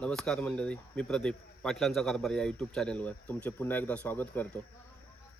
नमस्कार मंडळी, मी प्रदीप पाटलांचा कारभार या यूट्यूब चॅनलवर तुमचे पुन्हा एकदा स्वागत करतो।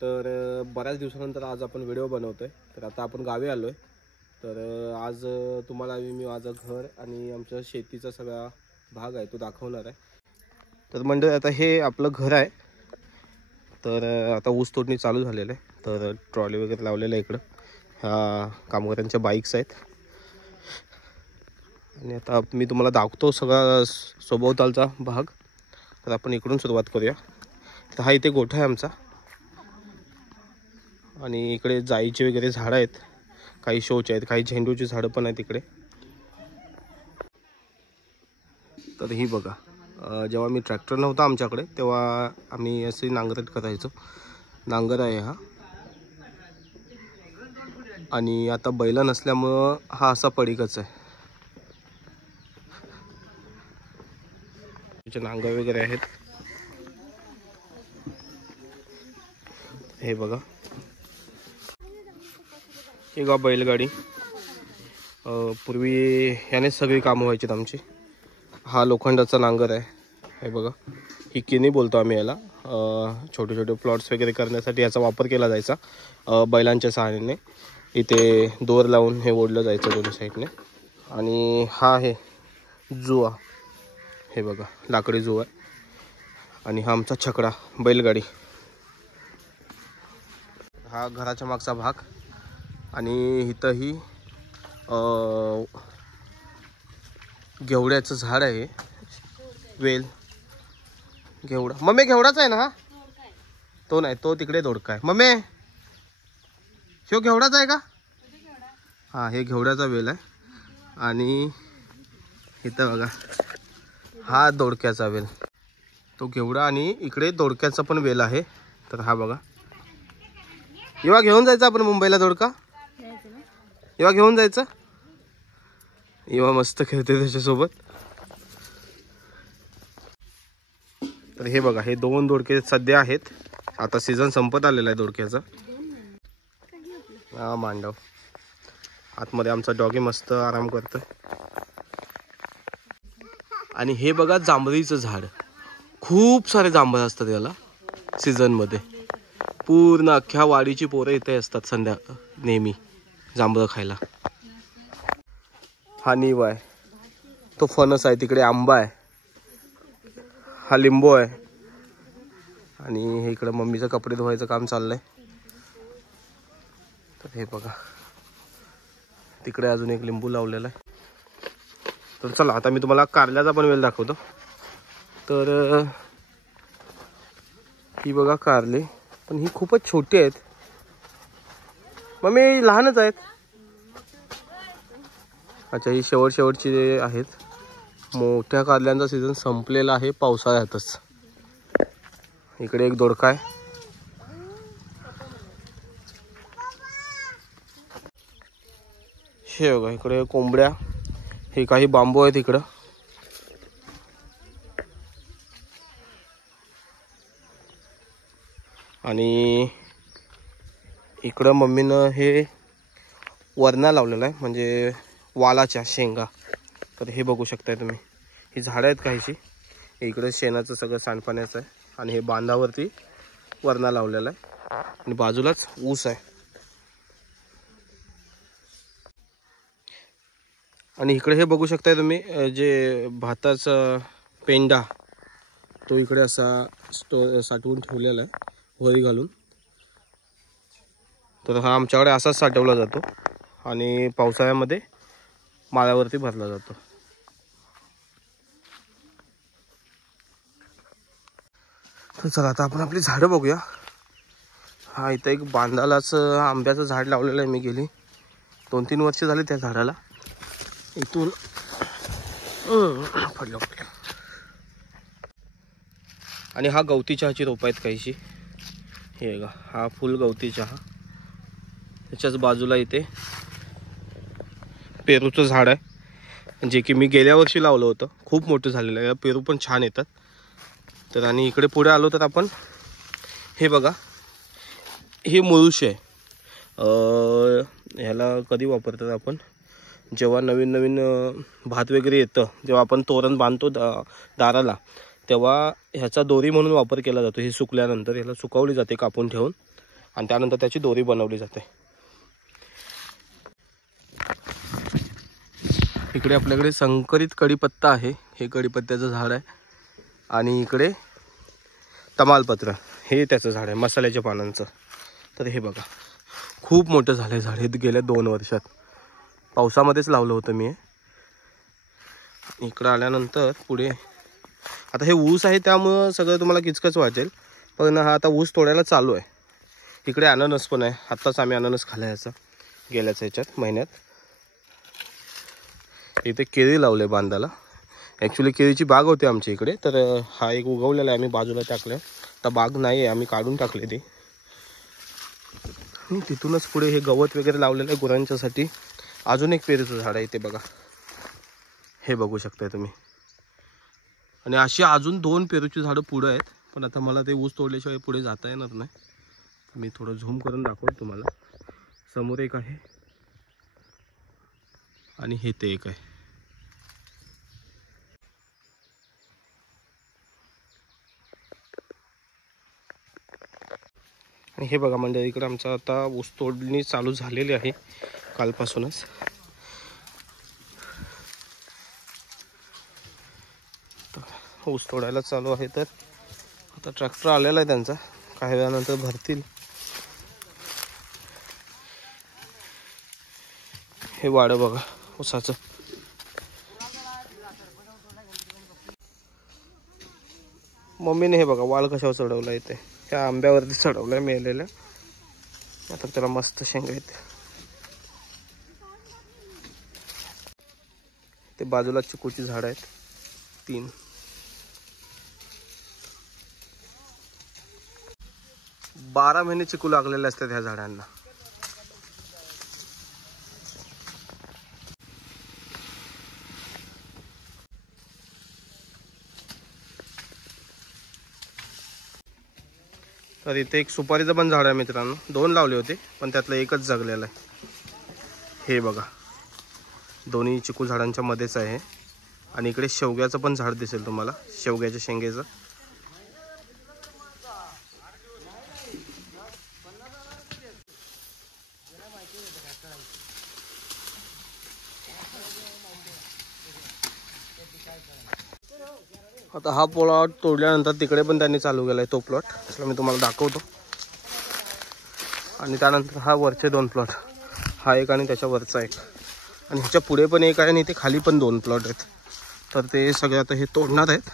तर बऱ्याच दिवसानंतर आज आपण व्हिडिओ बनवतोय। तर आता आपण गावी आलोय। तर आज तुम्हाला मी माझं घर आणि आमच्या शेतीचा सगळा भाग आहे तो दाखवणार आहे। तर मंडळी आता हे आपलं घर आहे। तर आता ऊस तोडणी चालू झालेलं आहे। तर ट्रॉली वगैरे लावलेलं आहे इकडं। ह्या कामगारांच्या बाईक्स आहेत आणि आता मी तुम्हाला दाखवतो सगळा सभोवतालचा भाग। तर आपण इकडून सुरुवात करूया। तर हा इथे गोठा आहे आमचा आणि इकडे जाईचे वगैरे झाडं आहेत, काही शोचे आहेत, काही झेंडूची झाडं पण आहेत इकडे। तर ही बघा, जेव्हा मी ट्रॅक्टर नव्हता आमच्याकडे तेव्हा आम्ही असे नांगरट करायचो। नांगर आहे हा आणि आता बैल नसल्यामुळं हा असा पडीकच आहे। नांगर वगैरे आहेत हे बघा। ही गा बैलगाडी, पूर्वी याने सगळी कामं व्हायची आमची। हा लोखंडाचा नांगर आहे हे बघा। ही किनी बोलतो आम्ही याला। छोटे छोटे प्लॉट्स वगैरे करण्यासाठी याचा वापर केला जायचा बैलांच्या सहाय्याने। इथे दोर लावून हे ओढलं जायचं दोन्ही साईडने। आणि हा आहे जुवा, हे बघा लाकडी जुवा। आणि हा आमचा छकडा बैलगाडी। हा घराच्या मागचा भाग आणि इथंही घेवड्याचं झाड आहे, वेल घेवडा। मम्मी घेवडाच आहे ना हा? तो नाही, तो तिकडे दोडका आहे। मम्मी शो घेवडाच आहे का? हा, हे घेवड्याचा वेल आहे। आणि इथं बघा हा दोडक्याचा वेल, तो घेवडा आणि इकडे दोडक्याचा पण वेल आहे। तर हा बघा, येवा घेऊन जायचं आपण मुंबईला दोडका, येवा घेऊन जायचं। येवा मस्त खेळते त्याच्यासोबत। तर हे बघा, हे दोन दोडके सध्या आहेत। आता सीझन संपत आलेला आहे दोडक्याचा। हा मांडव, आतमध्ये आमचा डॉगी मस्त आराम करतोय। आणि हे बघा जांभळीचं झाड, खूप सारे जांभळ असतात याला सीझन मध्ये। पूर्ण अख्ख्या वाडीची पोरं इथे असतात नेहमी जांभळं खायला। हा नीव आहे, तो फणस आहे, तिकडे आंबा आहे, हा लिंबू आहे। आणि हे इकडे मम्मीचं कपडे धुवायचं काम चाललंय। तर हे बघा तिकडे अजून एक लिंबू लावलेला आहे। तर चला आता मी तुम्हाला कारल्याचा पण वेल दाखवतो। तर ही बघा कारले, पण ही खूपच छोटी आहेत। मम्मी लहानच आहेत। अच्छा, ही शेवटची आहेत। मोठ्या कारल्यांचा सीझन संपलेला आहे पावसाळ्यातच। इकडे एक दोडका आहे। हे बघा इकडे कोंबड्या, हे काही बांबू आहेत इकडं। आणि इकडं मम्मीनं हे वरणा लावलेला आहे, म्हणजे वालाच्या शेंगा। तर हे बघू शकताय तुम्ही, ही झाडं आहेत काहीशी। इकडे शेणाचं सगळं सांडपाण्याचं आहे आणि हे बांधावरती वरणा लावलेला आहे आणि बाजूलाच ऊस आहे। आणि इकडे हे बघू शकताय तुम्ही, जे भाताचा पेंडा तो इकडे असा साठवून ठेवलेला आहे वरी घालून। तर हा आमच्याकडे असाच साठवला जातो आणि पावसाळ्यामध्ये माळ्यावरती भरला जातो। तर चला आता आपण आपली झाडं बघूया। हा इथं एक बांधालाच आंब्याचं झाड लावलेलं आहे मी गेली 2-3 वर्ष झाले त्या झाडाला। इथून पडलं। आणि हा गवती चहाची रोप आहेत काहीशी। हे बघा हा फुल गवती चहा। त्याच्याच बाजूला इथे पेरूचं झाड आहे, जे की मी गेल्या वर्षी लावलं होतं। खूप मोठं झालेलं आहे, पेरू पण छान येतात। तर आणि इकडे पुढे आलो तर आपण हे बघा, हे मुळूश आहे। ह्याला कधी वापरतात आपण, जेव्हा नवीन नवीन भात वगैरे येतं, जेव्हा आपण तोरण बांधतो दाराला, तेव्हा ह्याचा दोरी म्हणून वापर केला जातो. हे सुकल्यानंतर ह्याला सुकवली जाते कापून ठेवून, आणि त्यानंतर त्याची दोरी बनवली जाते. इकडे आपल्याकडे संकरित कढीपत्ता आहे. हे कढीपत्त्याचं झाड आहे. आणि इकडे तमालपत्र, हे त्याचं झाड आहे मसाल्याच्या पानांचं. तर हे बघा खूप मोठं झालं आहे झाड. हे गेल्या 2 वर्षात पावसामध्येच लावलं होतं मी. इकडं आल्यानंतर पुढे आता हे ऊस आहे, त्यामुळं सगळं तुम्हाला किचकच वाटेल. पण हा आता ऊस तोडायला चालू आहे. इकडे अननस पण आहे. आत्ताच आम्ही अननस खाल्ला याचा गेल्याच ह्याच्यात महिन्यात. इथे केळी लावले बांधाला. ॲक्च्युली केळीची बाग होती आमच्या इकडे, तर हा एक उगवलेला आहे, आम्ही बाजूला टाकलं. आता बाग नाही आहे, आम्ही काढून टाकले ते. आणि तिथूनच पुढे हे गवत वगैरे लावलेलं आहे गुरांच्यासाठी. अजून एक पेरूचं झाड आहे इथे बघा, हे बघू शकताय तुम्ही. आणि अशी अजून 2 पेरूची झाडं पुढं आहेत. पण आता मला ते ऊस तोडल्याशिवाय पुढे जाता येणार नाही. मी थोडं झूम करून दाखवतो तुम्हाला. समोर एक आहे आणि हे ते एक आहे. आणि हे बघा म्हणजे इकडे आमचा आता ऊस तोडणी चालू झालेली आहे कालपासूनच. ऊस तोडायला चालू आहे. तर आता ट्रॅक्टर आलेला आहे त्यांचा, काही वेळानंतर भरतील. हे वाडं बघा ऊसाचं. मम्मीने हे बघा वाळ कशावर चढवलं आहे, ते ह्या आंब्यावरती चढवलं आहे मेलेल्या. आता त्याला मस्त शेंगा येते. ते बाजूला चिकूची झाड आहेत 3. बारा महिने चिकू लागलेले असतात ह्या झाडांना. तर इथे एक सुपारीचं पण झाड आहे मित्रांनो. 2 लावले होते पण त्यातलं एकच जगलेलं आहे. हे बघा दोन्ही चिकू झाडांच्या मध्येच आहे. आणि इकडे शेवग्याचं पण झाड दिसेल तुम्हाला, शेवग्याच्या शेंगेचं. आता हा प्लॉट तोडल्यानंतर तिकडे पण त्यांनी चालू केला आहे तो प्लॉट. चला मी तुम्हाला दाखवतो. आणि त्यानंतर हा वरचे 2 प्लॉट, हा एक आणि त्याच्यावरचा एक, आणि ह्याच्या पुढे पण एक आहे, आणि इथे खाली पण 2 प्लॉट आहेत. तर ते सगळे आता हे तोडणार आहेत.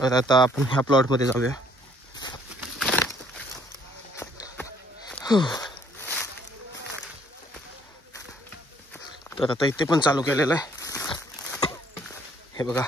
तर आता आपण ह्या प्लॉटमध्ये जाऊया. तर आता इथे पण चालू केलेलं आहे. हे बघा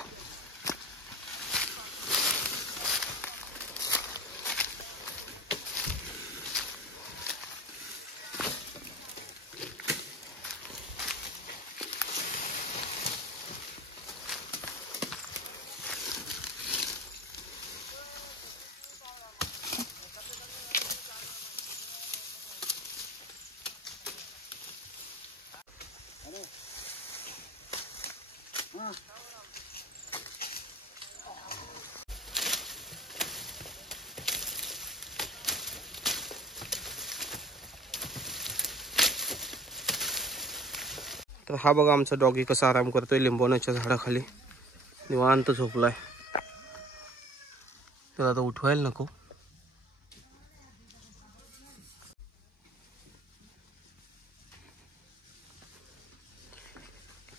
तर हा बघा आमचा डॉगी कसा आराम करतोय लिंबवण्याच्या झाडाखाली. निवांत झोपलाय. त्याला आता उठवायला नको.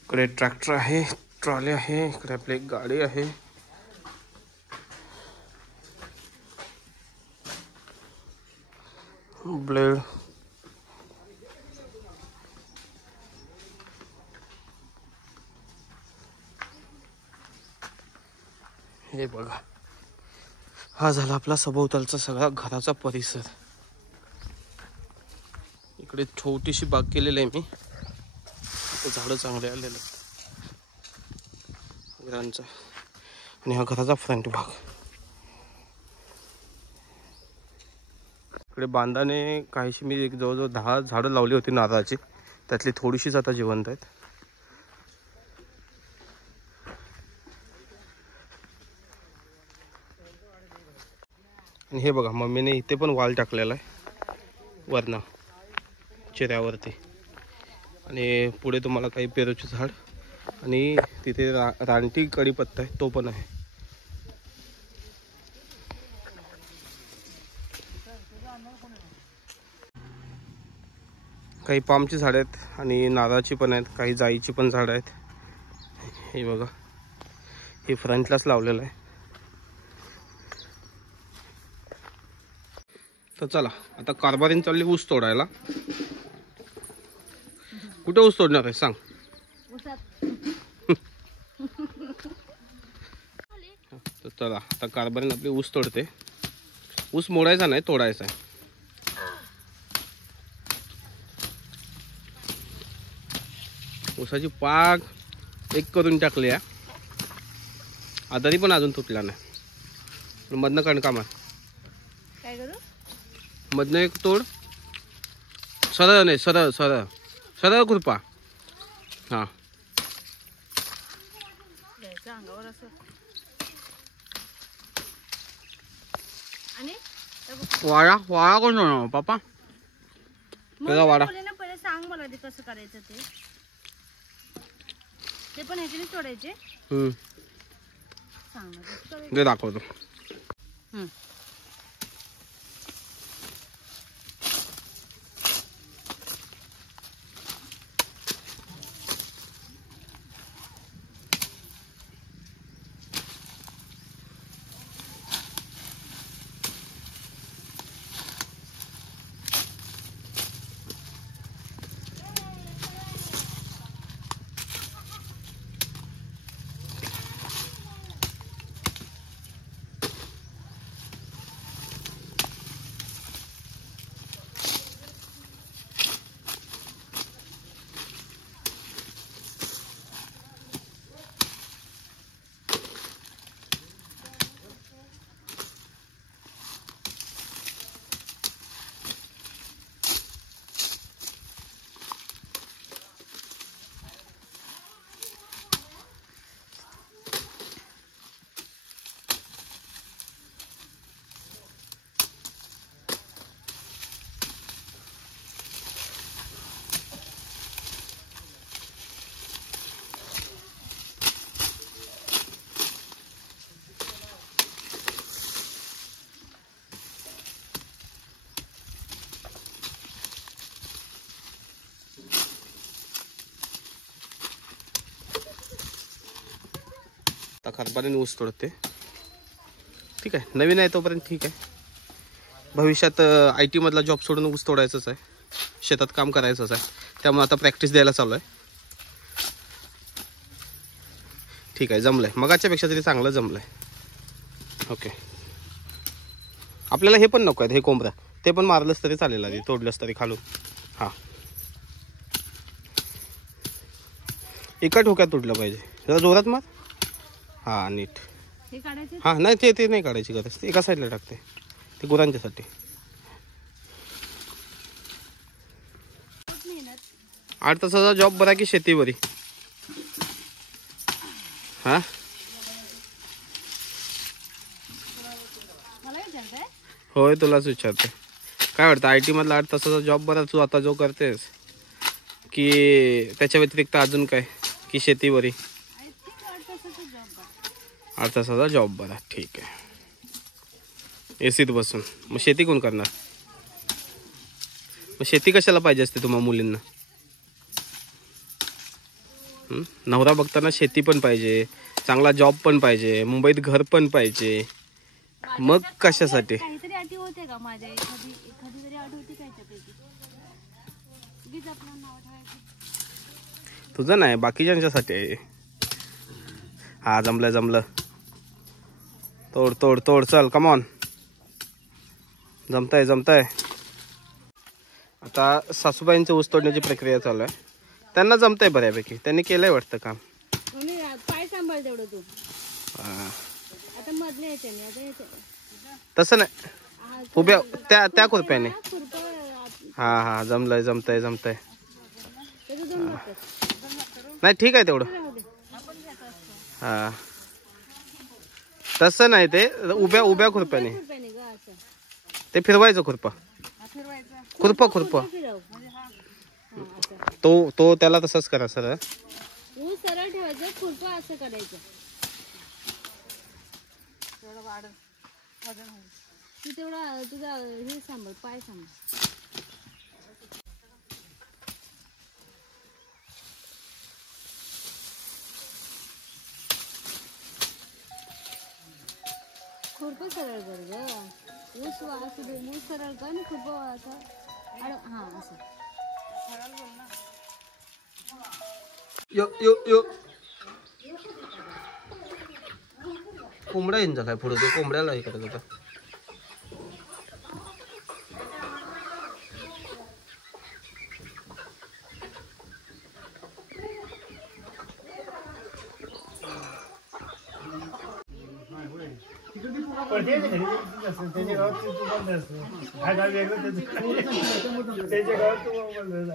इकडे ट्रॅक्टर आहे, ट्रॉली आहे, इकडे आपली एक गाडी आहे. ब्लेड, हे बघा हा झाला आपला सभोवतालचा सगळा घराचा परिसर. इकडे छोटीशी बाग केलेली आहे मी. झाडं चांगले आलेले आहेत घरांचा. आणि हा घराचा फ्रंट भाग. इकडे बांधाने काहीशी मी एक जवळजवळ 10 झाडं लावली होती नारळाची. त्यातली थोडीशीच आता जिवंत आहेत. आणि हे बघा मम्मीने इथे पण वाल टाकलेला आहे वरना चिऱ्यावरती. आणि पुढे तुम्हाला काही पेरूचे झाड आणि तिथे रानटी कढीपत्ता आहे तो पण आहे. काही पामची झाडं आहेत आणि नारळाची पण आहेत, काही जाईची पण झाडं आहेत. हे बघा हे फ्रंटलाच लावलेलं आहे. तर चला आता कारभारीन चालली ऊस तोडायला. कुठे ऊस तोडणार आहे सांग. तर चला आता कारभारीन आपली ऊस तोडते. ऊस मोडायचा नाही तोडायचा आहे. ऊसाची पाग एक करून टाकली आहे. आधारी पण अजून तुटला नाही. मधनं कणका मार. काय करू? मधनं एक तोड. सरळ नाही सरळ सरळ सरळ कृपा. हां अंगावर असं आणि वाळा वाळा कोण पापा त्याचा वाडा. पहिले सांग मला ते कसं करायचं ते पण ह्याच्याने तोडायचे. सांग ना ते दाखवतो. कारभारीने ऊस तोडते. ठीक आहे नवीन आहे तोपर्यंत ठीक आहे. भविष्यात IT मधला जॉब सोडून ऊस तोडायचंच आहे. शेतात काम करायचंच आहे. त्यामुळे आता प्रॅक्टिस द्यायला चालू आहे. ठीक आहे जमलंय मगाच्या पेक्षा तरी चांगलं जमलंय. ओके आपल्याला हे पण नको आहेत हे कोंबड्या ते पण मारलंच तरी चालेल आधी तोडलंच तरी खालून. हां एका ठोक्यात तुटलं पाहिजे जरा जोरात मार. हां नीट. हां नाही ते नाही काढायची गरज. ते एका साईडला टाकते ते गुरांच्यासाठी. 8 तासाचा जॉब बरा की शेती बरी. हां होय तुलाच विचारते काय वाटतं IT मधला 8 तासाचा जॉब बरा तू आता जो करतेस की त्याच्या व्यतिरिक्त अजून काय की शेती बरी. 8 तासाचा जॉब बरा ठीक आहे. एसीत बसून मग शेती कोण करणार. मग शेती कशाला पाहिजे असते तुम्हा मुलींना. नवरा बघताना शेती पण पाहिजे चांगला जॉब पण पाहिजे मुंबईत घर पण पाहिजे. मग कशासाठी. काहीतरी अटी होते का माझ्या एखादी तरी अट होती का याच्यापैकी. तुझं नाही बाकीच्यांच्यासाठी आहे. हा जमलं जमलं. तोड तोड तोड चल कमॉन. जमतंय जमतंय. आता सासूबाईंचं ऊस तोडण्याची प्रक्रिया चालू आहे. त्यांना जमतंय बऱ्यापैकी त्यांनी केलंय वाटतं काम. पाय सांभाळ तेवढं तू. आता मधल्या याच्याने आता तसं नाही उभ्या त्या खुरप्याने. हा हा जमलंय जमतंय जमतंय. त्याचं 2 लागतात. नाही ठीक आहे तेवढं. राहू दे. हा तसं नाही ते उभ्या उभ्या खुरप्याने रुपयाने ग असं ते फिरवायचं खुरपा खुरपा खुरपा फिरव. हा, असं. तो त्याला तसंच करा सर. ऊस सरळ ठेवायचं, खुरपा असं करायचं. तू तेवढा तुझा हे सांभाळ, पाय सांभाळ. खुरपा सरळ कर ग. ऊस असू दे, ऊस सरळ कर आणि खुरपा असं हा असं. यो यो यो कोंबडा येईन काय पुढे ते कोंबड्याला हे करत होता. त्याच्या गावात तू बंद असतो. हा गाव वेगळं त्याच्या गावात तू बंद असतो.